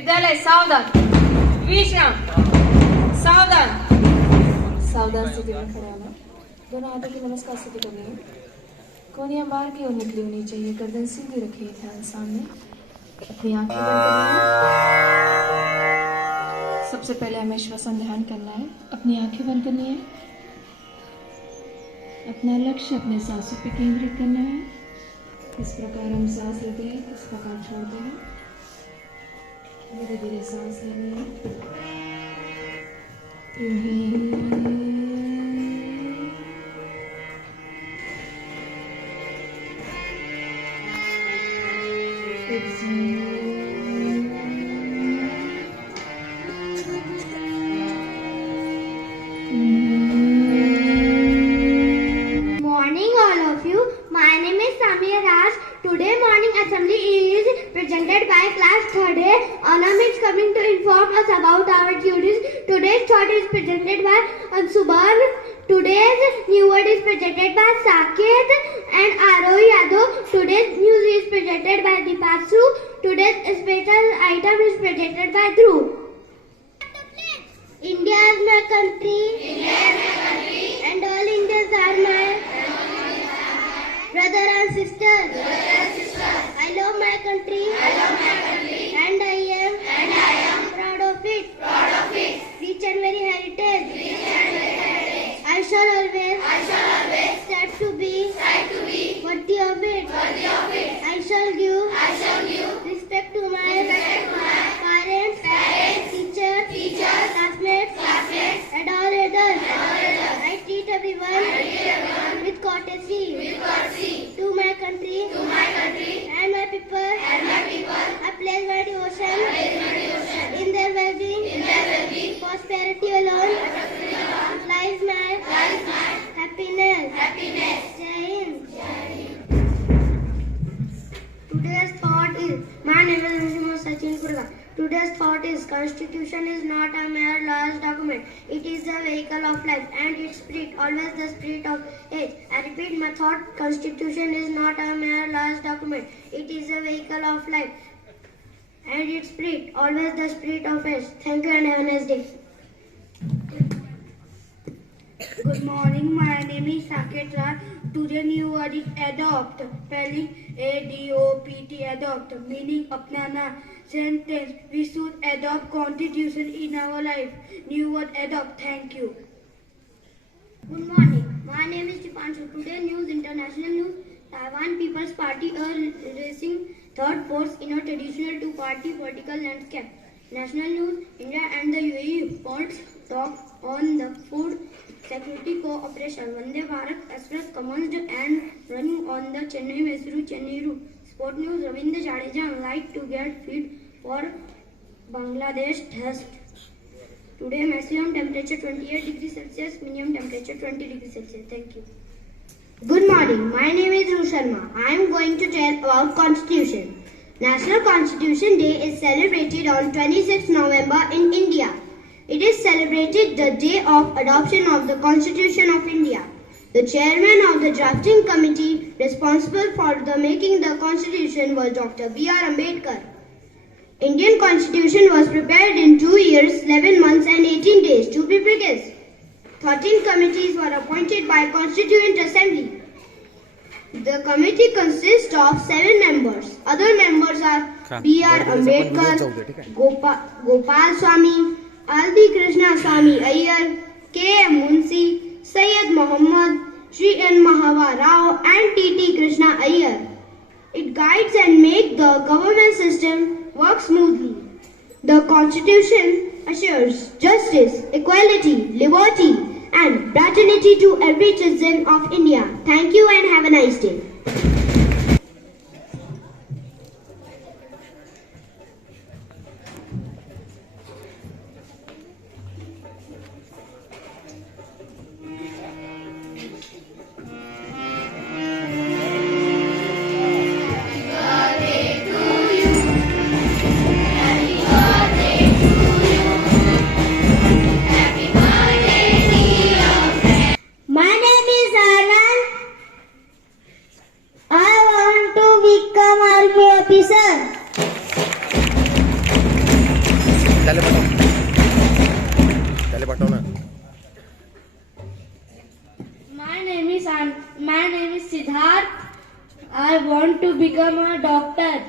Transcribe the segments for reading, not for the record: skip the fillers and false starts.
विद्यालय सावधान, विश्राम, सावधान। सावधान स्थिति में खड़े होना, दोनों हाथों की नमस्कार स्थिति करनी है। कोहनियां बाहर की ओर निकली होनी चाहिए, गर्दन सीधी रखिए, ध्यान सामने, अपनी आंखें बंद करनी है। सबसे पहले हमें श्वसन ध्यान करना है, अपनी आंखें बंद करनी है, अपना लक्ष्य अपने सांसों पे केंद्रित करना है। किस प्रकार हम सांस लेते हैं, किस प्रकार छोड़ते हैं, धीरे धीरे सांस लेनी है। Morning all of you. My name is Samir Raj. Today morning assembly is presented by class 3rd A. Anam is coming to inform us about our duties. Today's thought is presented by Ansuban. Today's new word is presented by Saket and Arohi Yadav. Today's news is presented by Dipasu. Today's special item is presented by Dhruv. India is my country. And all Indians are my brother and sister. I love my country. And I am proud of it. Rich and very heritage. I shall always strive to be worthy of it. I shall give respect to my parents, teachers, classmates, and all others. I treat everyone with courtesy. To my country and my people. I place my devotion in their well-being. Prosperity alone lies my happiness. Jai Hind. Today's thought is, my name is Nishimo Sachin Kurga. Today's thought is, Constitution is not a mere laws document. It is a vehicle of life and its spirit, always the spirit of age. I repeat my thought, Constitution is not a mere laws document. It is a vehicle of life and its spirit, always the spirit of age. Thank you and have a nice day. Good morning, my name is Saket Raj. Today new word is adopt. Spelling ADOPT, adopt. Meaning apnana. Sentence, we should adopt constitution in our life. New word adopt. Thank you. Good morning, my name is Dipanshu. Today news, international news. Taiwan People's Party are racing third force in a traditional two-party political landscape. National news, India and the UAE holds talk on the food security cooperation. Vande Bharat Express commenced and running on the Chennai-Mysuru route. Sport news, Ravindra Jadeja like to get fit for Bangladesh test. Today maximum temperature 28 degrees Celsius, minimum temperature 20 degrees Celsius. Thank you. Good morning, my name is Ru Sharma. I am going to tell about Constitution. National Constitution Day is celebrated on 26 November in India. It is celebrated the day of adoption of the Constitution of India. The chairman of the drafting committee responsible for the making the Constitution was Dr. B.R. Ambedkar. Indian Constitution was prepared in 2 years, 11 months and 18 days to be precise. 13 committees were appointed by Constituent Assembly. The committee consists of 7 members. Other members are B.R. Ambedkar, Gopal Swami, Aldi Krishna Swami Iyer, K.M. Munshi, Syed Muhammad, Sri N. Mahava Rao and T.T. Krishna Iyer. It guides and makes the government system work smoothly. The Constitution assures justice, equality, liberty and fraternity to every citizen of India. Thank you and have a nice day. My name is Anand. become a doctor.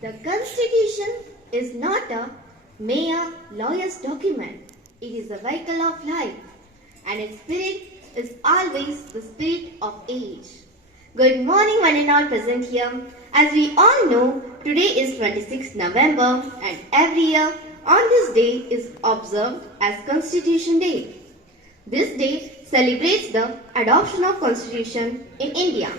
The Constitution is not a mere lawyer's document. It is a vehicle of life, and its spirit is always the spirit of age. Good morning, one and all present here. As we all know, today is 26th November, and every year on this day is observed as Constitution Day. This day celebrates the adoption of Constitution in India.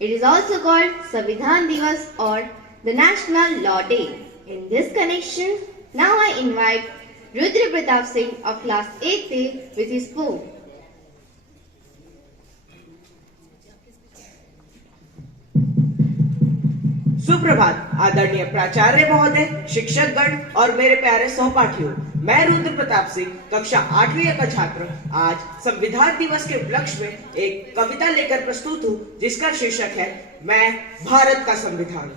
It is also called Samvidhan Divas or the National Law Day. In this connection, now I invite Rudra Pratap Singh of class 8th with his poem. सुप्रभात आदरणीय प्राचार्य महोदय, शिक्षकगण और मेरे प्यारे सहपाठियों। मैं रुद्र प्रताप सिंह कक्षा 8वीं का छात्र आज संविधान दिवस के उपलक्ष्य में एक कविता लेकर प्रस्तुत हूँ, जिसका शीर्षक है मैं भारत का संविधान।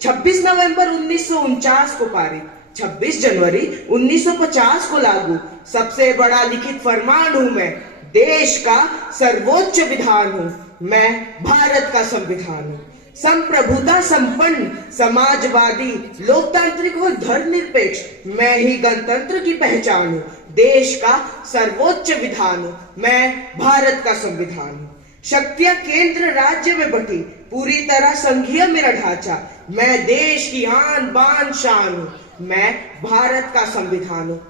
26 नवंबर 1949 को पारित, 26 जनवरी 1950 को लागू, सबसे बड़ा लिखित फरमान हूँ मैं, देश का सर्वोच्च विधान हूँ, मैं भारत का संविधान हूँ। संप्रभुता संपन्न, समाजवादी, लोकतांत्रिक व धर्मनिरपेक्ष, मैं ही गणतंत्र की पहचान हूँ, देश का सर्वोच्च विधान हूँ, मैं भारत का संविधान हूँ। शक्तियां केंद्र राज्य में बटी, पूरी तरह संघीय मेरा ढांचा, मैं देश की आन बान शान हूँ, मैं भारत का संविधान हूँ।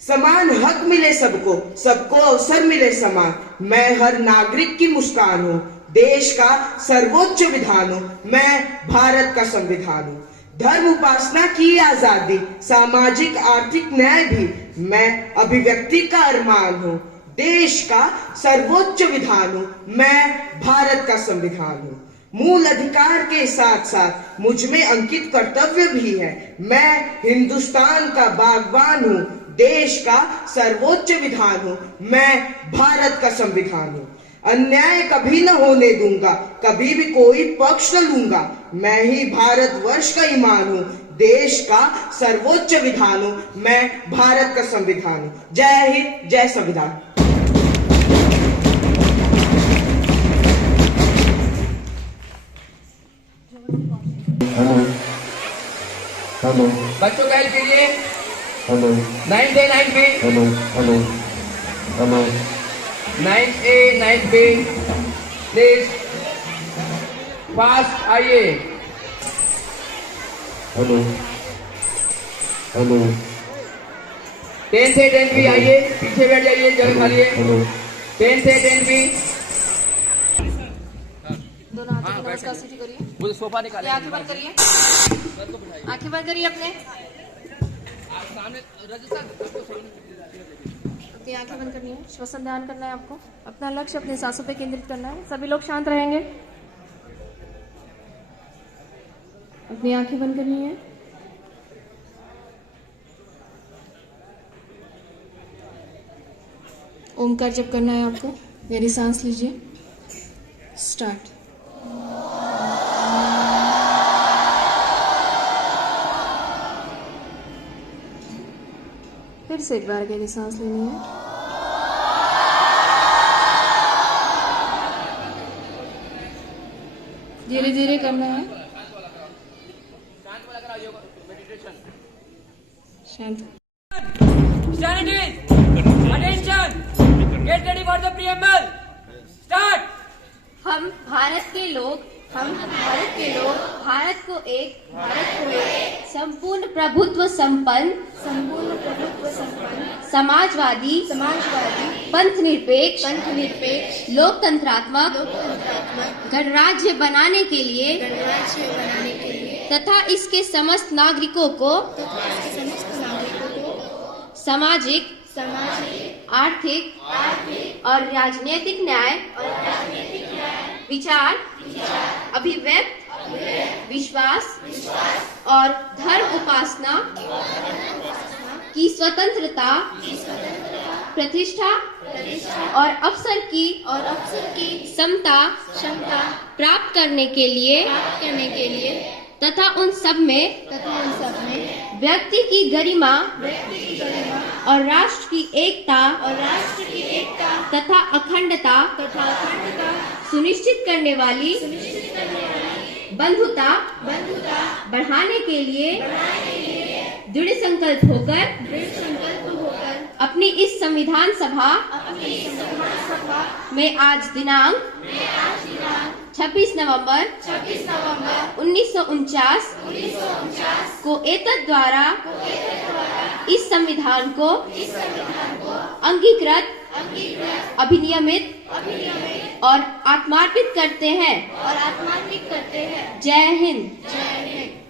समान हक मिले सबको, सबको अवसर मिले समान, मैं हर नागरिक की मुस्कान हूँ, देश का सर्वोच्च विधान हूँ, मैं भारत का संविधान हूँ। धर्म उपासना की आजादी, सामाजिक आर्थिक न्याय भी, मैं अभिव्यक्ति का अरमान हूँ, देश का सर्वोच्च विधान हूँ, मैं भारत का संविधान हूँ। मूल अधिकार के साथ साथ मुझ में अंकित कर्तव्य भी है, मैं हिंदुस्तान का बागबान हूँ, देश का सर्वोच्च विधान हूँ, मैं भारत का संविधान हूँ। अन्याय कभी न होने दूंगा, कभी भी कोई पक्ष न लूंगा, मैं ही भारतवर्ष का ईमान हूँ, देश का सर्वोच्च विधान हूँ, मैं भारत का संविधान हूँ। जय हिंद, जय संविधान। हेलो हेलो बच्चों का हेल्प कीजिए। Hello 9A 9B hello hello hello 9A 9B please fast आइए। हेलो हेलो 10A 10B आइए, पीछे बैठ जाइए, जगह खाली है। हेलो 10A 10B दोनों हाथों को नमस्कार स्थिति करिए, वो सोफा निकाले, आंखें बंद करिए, आंखें बंद करिए अपने अपनी आंखें बंद करनी है, श्वसन ध्यान करना है आपको, अपना लक्ष्य अपने सांसों पे केंद्रित करना है। सभी लोग शांत रहेंगे, अपनी आंखें बंद करनी है। ओमकार जप करना है आपको, गहरी सांस लीजिए। स्टार्ट। फिर से एक बार गहरी सांस लेनी है। धीरे धीरे करना है, शांत। Sanity! Attention! Get ready for the preamble! Start! हम भारत के लोग भारत को एक संपूर्ण प्रभुत्व संपन्न समाजवादी पंथ निरपेक्ष लोकतंत्रात्मक गणराज्य बनाने के लिए तथा इसके समस्त नागरिकों को सामाजिक आर्थिक और राजनीतिक न्याय विचार अभिव्यक्त विश्वास और धर्म उपासना की स्वतंत्रता प्रतिष्ठा और अवसर की समता प्राप्त करने के लिए तथा उन सब में व्यक्ति की गरिमा और राष्ट्र की एकता तथा अखंडता सुनिश्चित करने वाली बंधुता बढ़ाने के लिए दृढ़ संकल्प होकर अपनी इस संविधान सभा में आज दिनांक 26 नवंबर 1949 को एतद द्वारा इस संविधान को अंगीकृत अभिनियमित और आत्मार्पित करते हैं। जय हिंद।